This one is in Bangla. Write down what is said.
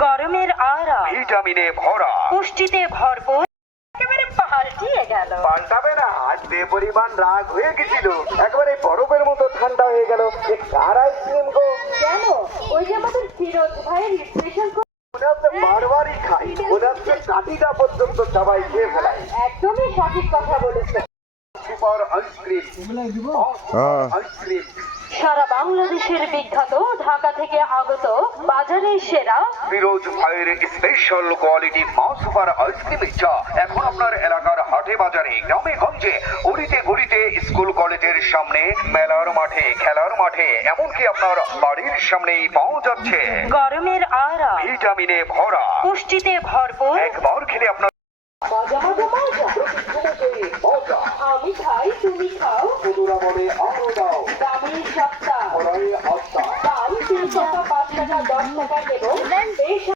গরমের আরাম, ভিটামিনে ভরা, পুষ্টিতে ভরপুর, একেবারে পাল্টিয়ে গেল। পাল্টাবে না, আজ যে পরিমাণ রাগ হয়ে গেছিল একবারে বরফের মতো ঠান্ডা হয়ে গেল। কার আইসক্রিম গো? কেন? ওই যে আমাদের ফিরোজ ভাইয়ের স্পেশাল। মনে হচ্ছে বারবারই খাই, মনে হচ্ছে কাঠিটা পর্যন্ত সবাই খেয়ে ফেলায়। একদমই সঠিক কথা বলেছে। সুপার আইসক্রিম, আইসক্রিম সারা বাংলাদেশের বিখ্যাত, ঢাকা থেকে আগত, বাজারের সেরা ফিরোজ ভাইয়ের স্পেশাল কোয়ালিটি মা সুপার আইসক্রিমের চা এখন আপনার এলাকার হাটে বাজারে, গ্রামে গঞ্জে, অলিতে গলিতে, স্কুল কলেজের সামনে, মেলার মাঠে, খেলার মাঠে, এমনকি আপনার বাড়ির সামনেই পাওয়া যাচ্ছে। গরমের আরাম, ভিটামিনে ভরা, পুষ্টিতে ভরপুর, একবার খেলে আপনার মজা মজা মজা। আমি খাই, তুমি খাও, বন্ধুরা বলে আরো দাও, দামি সস্তা, বড়াই আস্তা। দাম 3 টাকা, 5 টাকা, 10 টাকা এবং বেশ